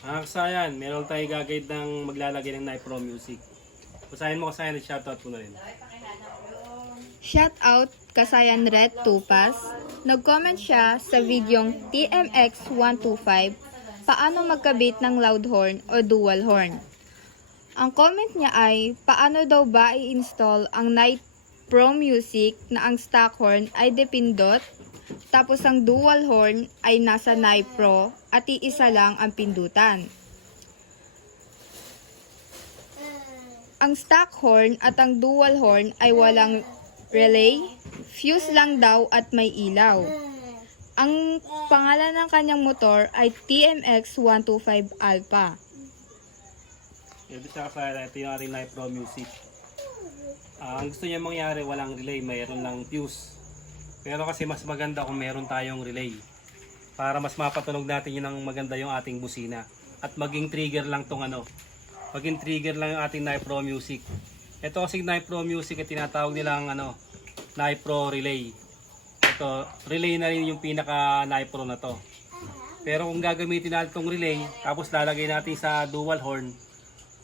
Kasayan, meron tayong gagawin ng maglalagay ng Night Pro Music. Basahin mo Kasayan at shoutout ko na rin. Shoutout Kasayan Red Tupas. Nag-comment siya sa videong TMX125 paano magkabit ng loud horn o dual horn. Ang comment niya ay paano daw ba i-install ang Night Pro Music na ang stock horn ay depindot tapos ang dual horn ay nasa Night Pro at iisa lang ang pindutan. Ang stock horn at ang dual horn ay walang relay, fuse lang daw at may ilaw. Ang pangalan ng kanyang motor ay TMX125 Alpha. Ito siya Kasayan, ito yung ating Night Pro Music. Ang gusto niya mangyari, walang relay, mayroon lang fuse. Pero kasi mas maganda kung meron tayong relay. Para mas mapatunog natin yun ng maganda yung ating busina. At maging trigger lang tong maging trigger lang yung ating Night Pro Music. Ito kasi Night Pro Music at tinatawag nilang Night Pro Relay. Ito, relay na rin yung pinaka Night Pro na to. Pero kung gagamitin natin itong relay, tapos lalagay natin sa dual horn,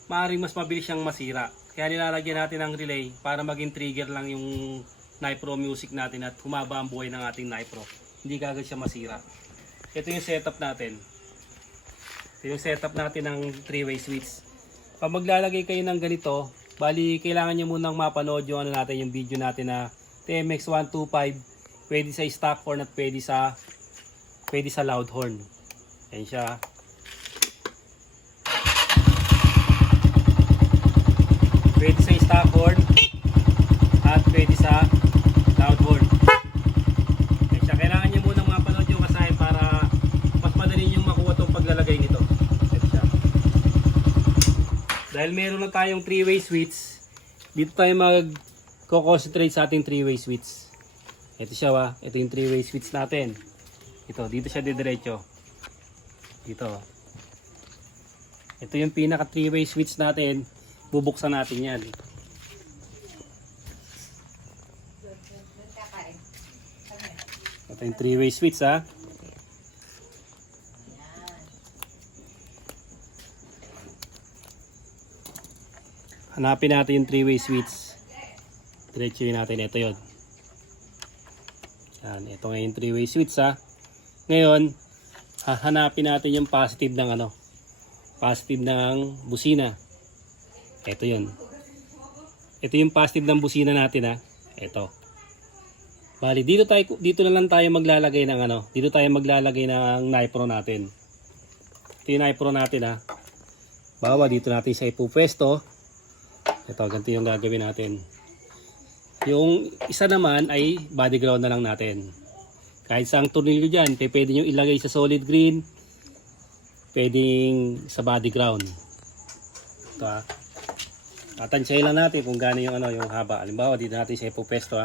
maaaring mas mabilis siyang masira. Kaya nilalagyan natin ng relay para maging trigger lang yung Night Pro Music natin at humaba ang buhay ng ating Night Pro. Hindi kagad siya masira. Ito yung setup natin. Ito yung setup natin ng 3-way switch. Pag maglalagay kayo ng ganito, bali kailangan nyo munang mapanood yung natin, yung video natin na TMX125. Pwede sa stock horn at pwede sa loud horn. Ayan siya. Pwede sa stock horn at pwede sa loud horn. Ayan siya. Kailangan nyo munang mapanood yung Kasayan para mas madali nyo makuha itong paglalagay nito. Ayan siya. Dahil meron na tayong 3-way switch, dito tayo mag-concentrate sa ating 3-way switch. Ito siya ito yung 3-way switch natin. Dito siya didiretso. Dito. Ito yung pinaka 3-way switch natin. Bubuksan natin yan. Ito yung 3-way switch Hanapin natin yung 3-way switch. Diretsuhin natin. Ito yun. Yan. Ito ngayon yung 3-way switch Ngayon, hanapin natin yung positive ng positive ng busina. Ito yun. Ito yung positive ng busina natin Ito. Bali, dito na lang tayo maglalagay ng dito tayo maglalagay ng Night Pro natin. Ito yung Night Pro natin Bawa dito natin sa ipupwesto. Ito, ganito yung gagawin natin. Yung isa naman ay body ground na lang natin. Kahit saang tornilyo dyan, pwede nyo ilagay sa solid green, pwedeng sa body ground. Ito Tatansyahin lang natin kung gaano yung yung haba. Halimbawa, dito natin siya ipupwesto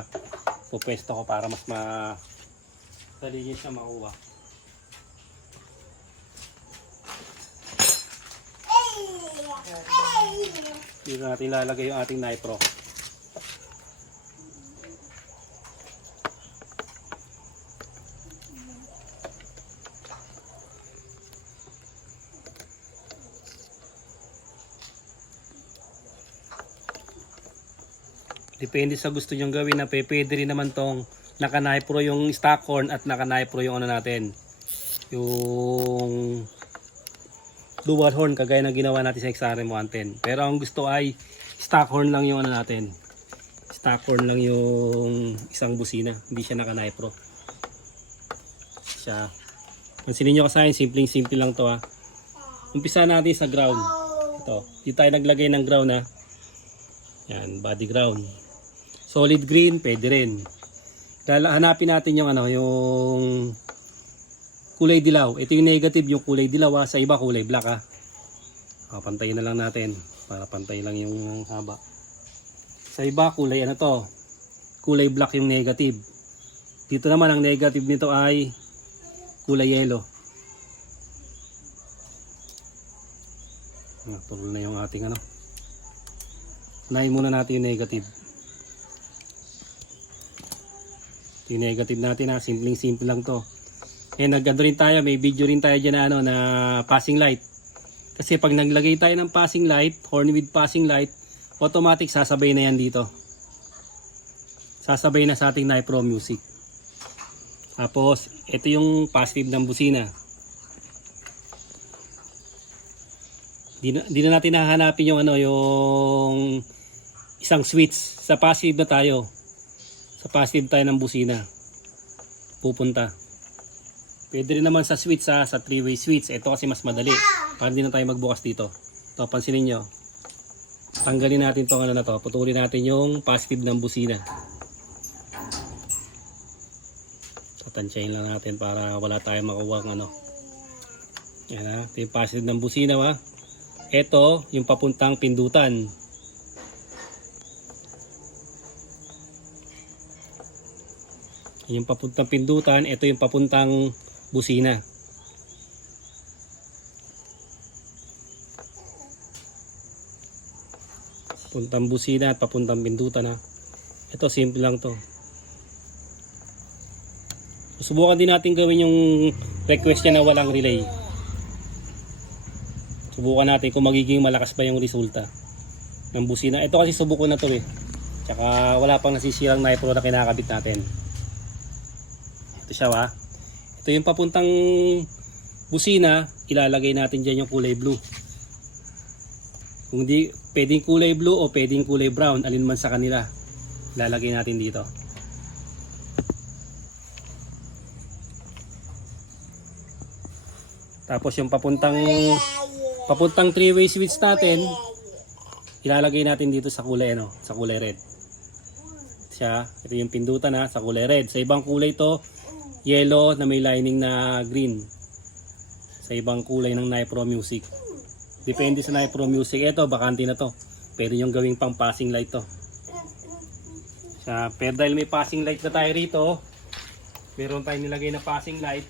Pupwesto ko para mas madali niya siya makuha. Dito natin ilalagay yung ating Night Pro. Depende sa gusto nyong gawin na pwede rin naman tong naka-Night Pro yung stock horn at naka-Night Pro yung natin. Yung dual horn kagaya ng ginawa natin sa XRM 110. Pero ang gusto ay stock horn lang yung natin. Stock horn lang yung isang busina. Hindi siya naka-Night Pro. Siya. Pansinin nyo Kasayan, simpleng-simple lang to Umpisa natin sa ground. Ito. Dito tayo naglagay ng ground Yan, body ground. Solid green, pwede rin. Hanapin natin yung yung kulay dilaw. Ito yung negative, yung kulay dilaw Sa iba kulay black Pantayin na lang natin para pantay lang yung haba. Sa iba kulay kulay black yung negative. Dito naman ang negative nito ay kulay yellow. Natuloy na yung ating unahin muna natin yung negative. Ito yung negative natin simpleng simple lang to. Nag-ano rin tayo, may video rin tayo dyan na passing light. Kasi pag naglagay tayo ng passing light, horn with passing light, automatic sasabay na yan dito. Sasabay na sa ating Nipro Music. Tapos, ito yung positive ng busina. Di na natin hahanapin yung yung isang switch. Sa passive na tayo. Sa passive tayo ng busina. Pupunta. Pwede rin naman sa switch sa 3-way switch. Ito kasi mas madali. Para hindi na tayo magbukas dito. Ito, pansinin nyo. Tanggalin natin tong na to. Putulin natin yung positive ng busina. Tansyahin lang natin para wala tayong makuha ng Yan ha. Ito yung positive ng busina ha. Ito yung papuntang pindutan. Yung papuntang pindutan, ito yung papuntang busina. Papuntang busina at papuntang pindutan ha. Ito simple lang to. Subukan din natin gawin yung request niya na walang relay. Subukan natin kung magiging malakas ba yung resulta ng busina. Ito kasi subukan na to eh. Tsaka wala pang nasisirang Nipro na kinakabit natin. Ito siya ha. Ito yung papuntang busina, ilalagay natin dyan yung kulay blue. Kung di, pwedeng kulay blue o pwedeng kulay brown, alin man sa kanila. Ilalagay natin dito. Tapos yung papuntang 3-way switch natin, ilalagay natin dito sa kulay sa kulay red. Ito yung pindutan sa kulay red. Sa ibang kulay to, yellow na may lining na green. Sa ibang kulay ng Nipro Music. Depende sa Nipro Music. Ito, bakante na to. Pwede yung gawing pang passing light to. Pero dahil may passing light na tayo rito, meron tayong nilagay na passing light.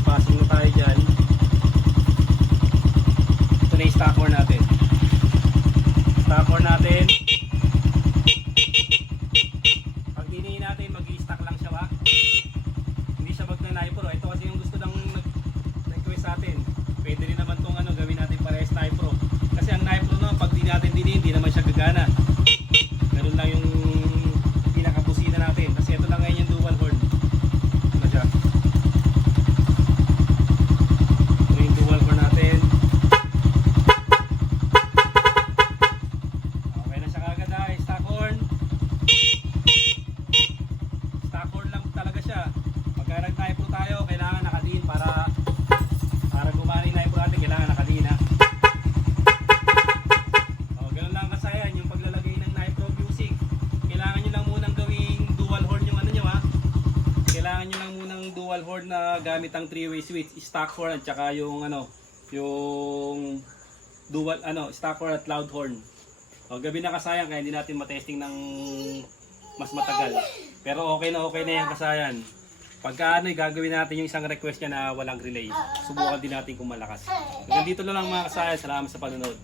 Passing na tayo dyan. Ito na yung stock horn natin. Stock horn natin. Pag dinihin natin, mag-i-stack lang siya ba? Hindi siya magna-Nipro. Ito kasi yung gusto ng request natin. Pwede rin naman itong gawin natin parehas Nipro. Kasi ang Nipro pag di natin dinihin, hindi naman siya gagana. Ganun lang yung pinakabusina natin. Kasi ito lang ngayon yung dual horn. Ito siya. Dual horn na gamit ang 3-way switch, stock horn at saka yung yung dual stock horn at loud horn. Gabi na kasayang kaya hindi natin matesting ng mas matagal. Pero okay na yan kasayan. Pagka gagawin natin yung isang request niya na walang relay. Subukan din natin kung malakas. Hanggang dito na lang mga kasayan. Salamat sa panonood.